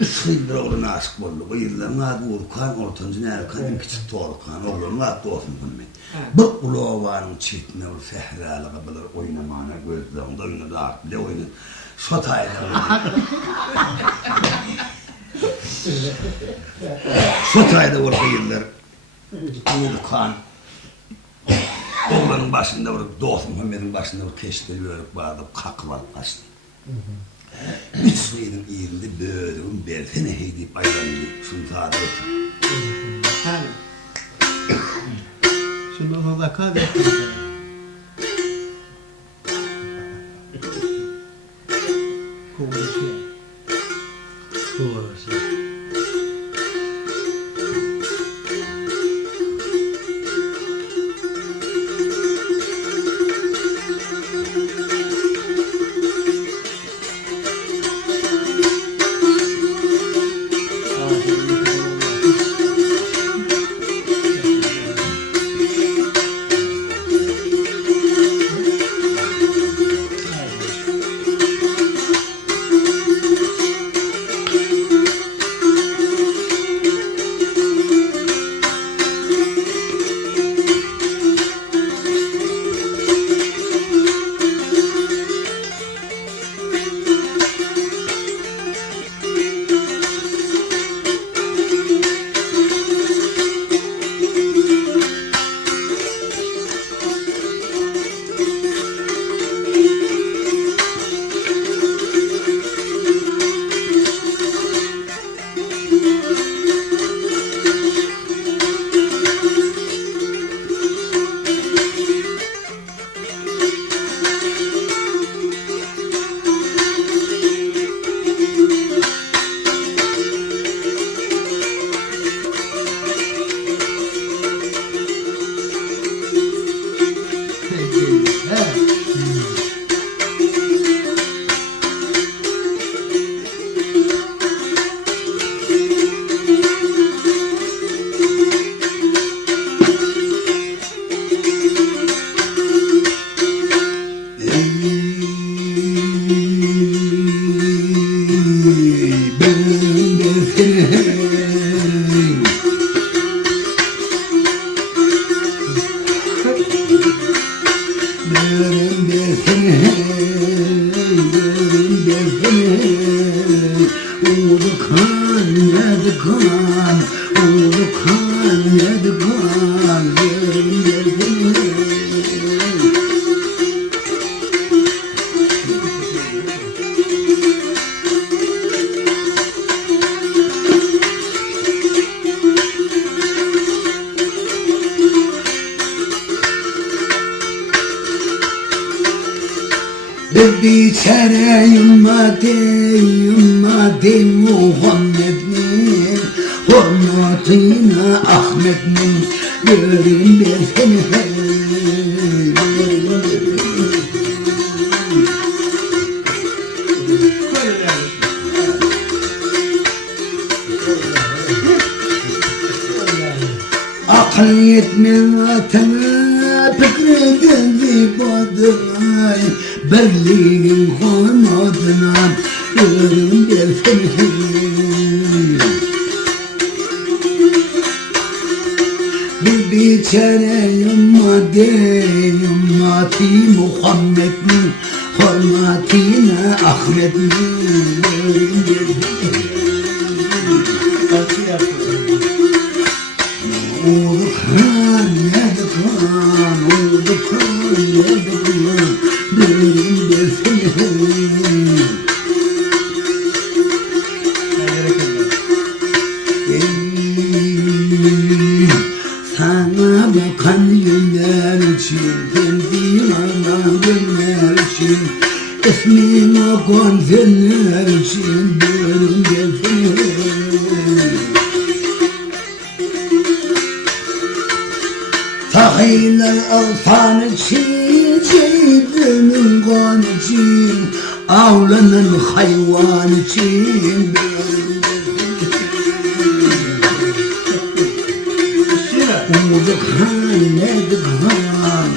3 yıldır oğluna aşık oldu. Bu yılların adı Urkan, ortancı Erkan, en küçük Torkan. Oğlunun adı Doğsun Hürmet. Bu Ulovanın çiftine, o sehralı kapılar oynamağına gözlerinde oynadı, artık bile oynadı. Sotayla oynadı. Sotayda orada yıllar Urkan. Oğlanın başında vurup, Doğsun Hürmet'in başında vurup keşkeli örük vardı, kakılar kaçtı. Üç suyunun iyirinde böğürüm, bersene heydip ayranlı, sultanı ötüm. Şimdi orada kal yapalım. Kovuluşuyor. Kovuluşuyor. Biçare ümmeti Muhammed'in hürmetine Ahmet'in görün bir seni akıl yetmez vatana fikri gözü badıray Berlin'in kanadına görün bir seni bir biçare ümmeti Muhammed'in hürmetine Ahmet'in görün bir Urkan yedkan, urkan yedkan, benim de senin. Sana bakan günler için, kendine günler için, ismine kon günler için, benim de senin. Tahiller alsan için, ceydinin kan için, avlanan hayvan için Umudukhan, nedukhan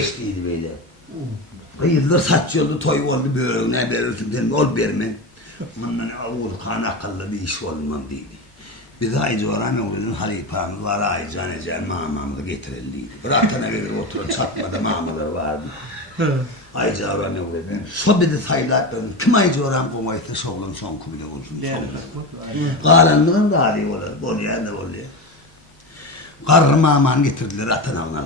geçtiydi böyle. Yıllar saç yoldu, toy oldu, böyle ne verirsin dedim, ol vermem. Ondan Urkan akıllı bir iş olmam dedi. Biz Aycı Orhan oğlunun halifamız var, Aycı Anece mamamızı getirildiydi. Bıraktığına göre oturup çatmada mamalar vardı. Aycı Orhan oğlunun. Sohbeti sayılar dedim, kim Aycı Orhan komaysa şoğlum son kubile olsun. Karanlığın da hali olur, oluyor da oluyor. Karrı mamanı getirdiler, atına onlar.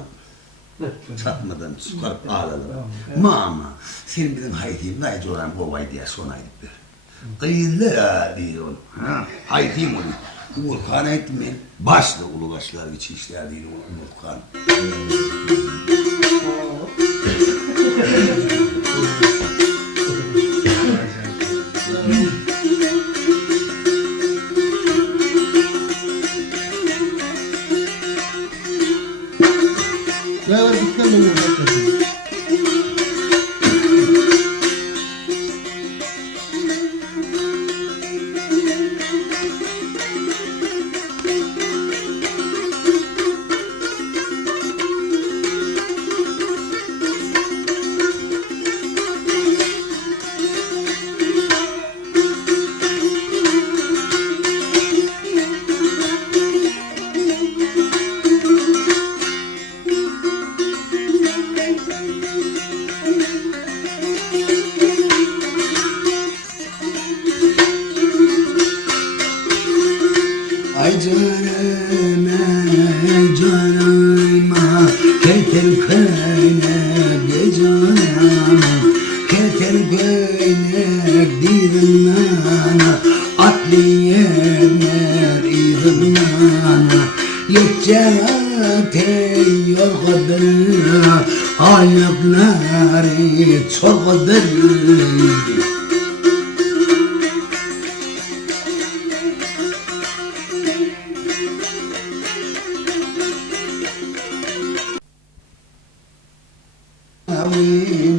Çatmadan çıkarıp ağladılar. Mama, senin bizim haytiyim de Aycı Orhan kovay diye sonaydı. Kıyıldı ya değil oğlum. Haytiyim onu. Urkan'a ettim ben. Başlı ulu başlar içi işler değil Urkan. Ne var dükkan mı var? Ay canım, ey canıma, ketel kaynak canıma, ketel kaynak dizimana, atlı yerler izimana, yetçelate yorgadır, ayakları çorgadır.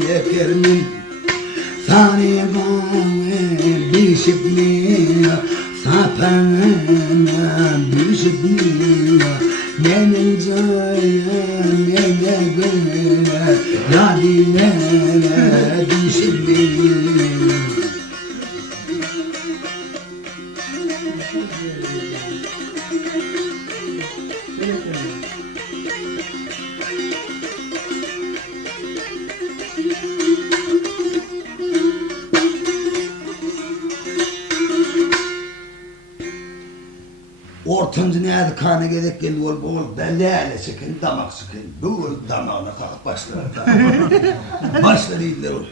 Yekermin sani gome bişipni sapana bişipni nene jaya nene gome yadine bişipni. Ortancı neydi kanı gerek geldi ol belli ele sıkın damak sıkın bu damağına takıp başlar başlar iyiler ol.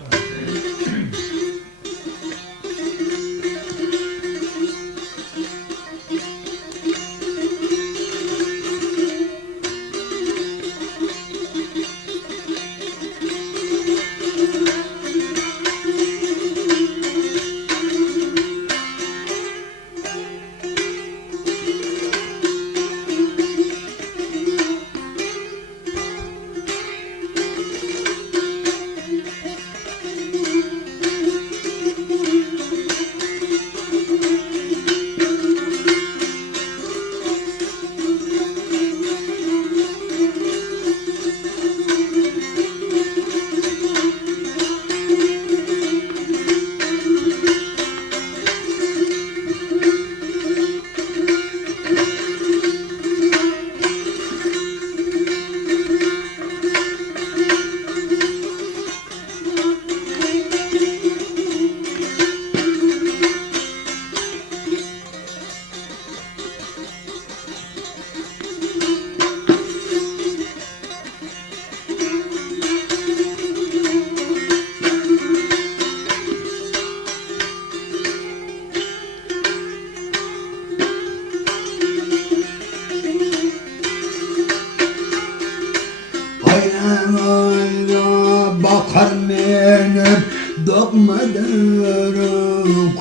Bakar menem dokmadarım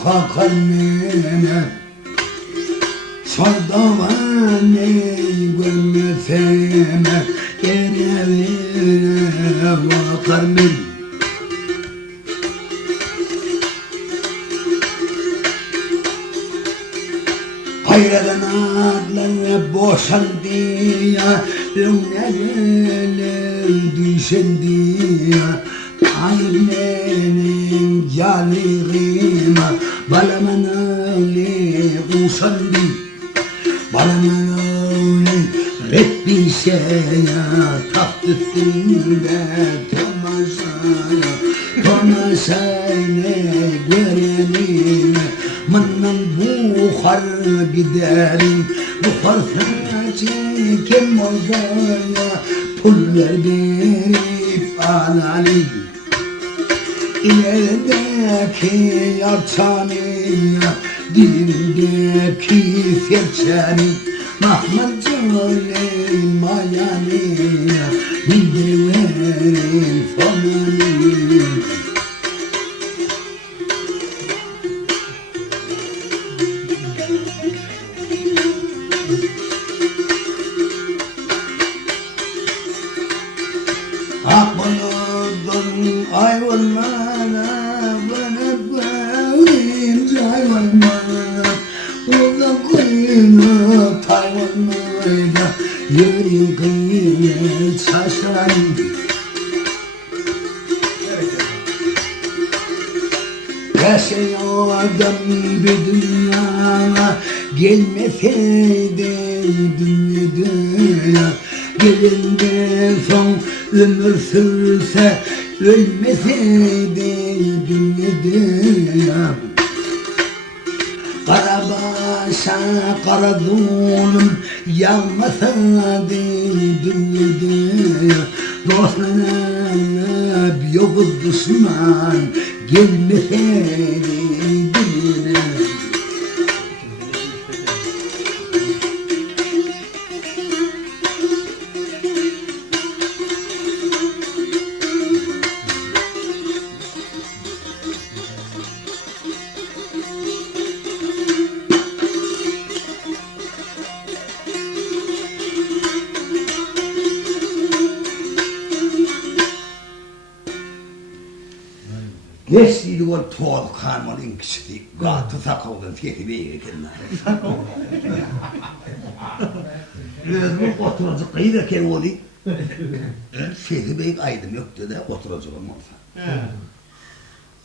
kakar menem Sardavan ey görmeseme evine bakar menem Hayradan adlarına boşandı ya önüne gelin düşendi aynenin yalığıma balaman öyle usandı balaman öyle hep bir şeye taktı üstünde Tomasayla görelim Mınnan buhar giderim Buhar saçı kim olacak Pul verip alalım İlerideki yarçanıya Dilimdeki serçeni Mahmut Cöle'nin mayanıya Bindiriverin fonanı Akbalodun ayvanlara Bana koyayım cayvanlara Oda koyunu tayvanlara Yürüyün kıymet şaşırayım Yaşayordum bir dünyaya Gelmeseydi dünya Gelinden son ömür sürse Ölmeseydi dünya Karabaşa kara zulüm Yağmasaydı dünya Dostlarına bir yokuz düşman Gelmeseydi dünya Geçtiydi o tuğal kanmalın kişisi, gatı sakaldan fiyatı beyi getirler. Özüm oturacak kıyırken oldu. Fiyatı beyi aydım yoktu da oturacak olsa.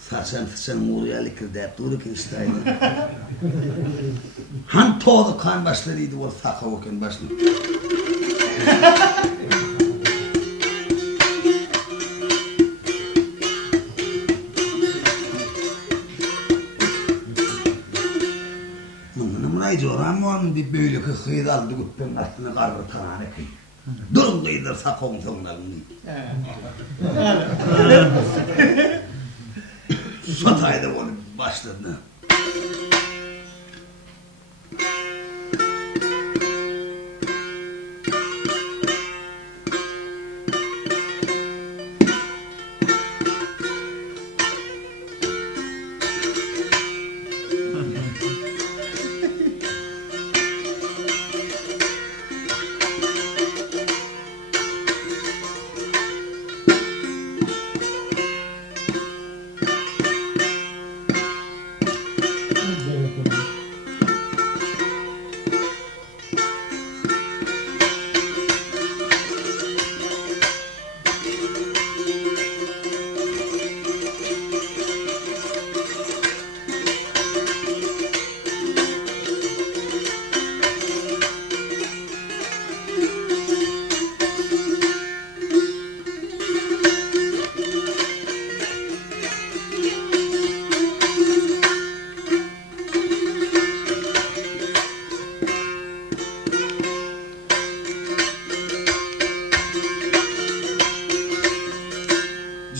Saçan fıçan uğrayalı kirdeyip dururken istaydı. Han tuğal kan başlarıydı o sakalken başladı. Coramon bir böyle kıyıda aldı guttum aslında karı tanane kıyı. Durun kıyıdır sakon sonlarını. Sataydı onu başladı.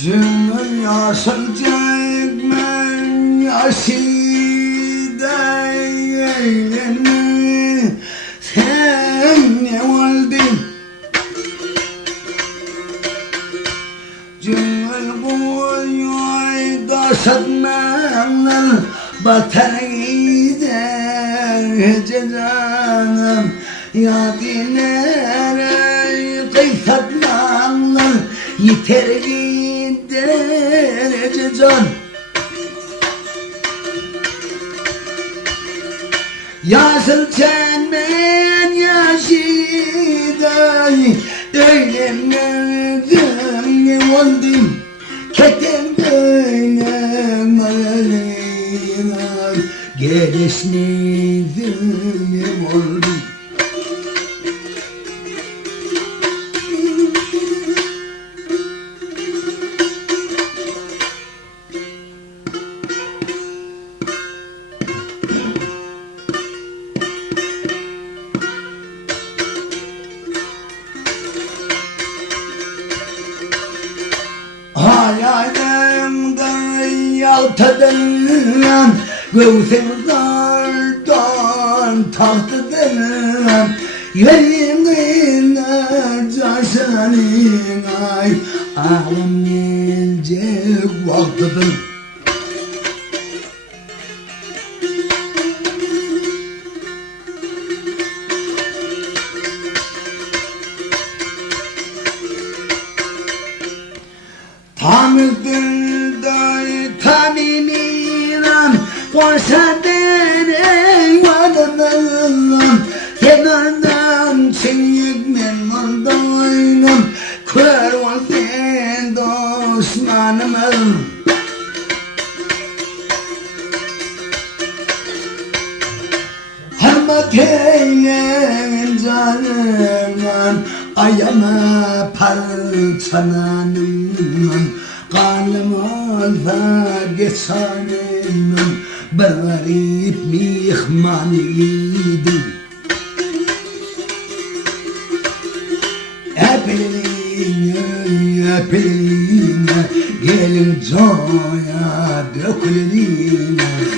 Cümle yaşayacak men yaşayacak sen ne oldun? Cümle boyu daşatmanlar batar gider canım ya dinlere kıysatmanlar yeter gider can Yaşarken ben yaşayacağım Eylemedim oldum Ketendeyim aleyna Gelişnizim oldum Hayalimden yaltadım Göğsümden tahtadım Yüreğimde caşanım ay Ağlam gelecek vaktidim Tanrı'dır tanimiram Koşadın eyvallah Kenardan çeyyik men mandaynım Kör ol sen düşmanımım Hürmet eyleyin canım Ayama parçalanım Kanım olsa geçanım Bir garip mihmaniydim Öpeline gelin coya dökülüne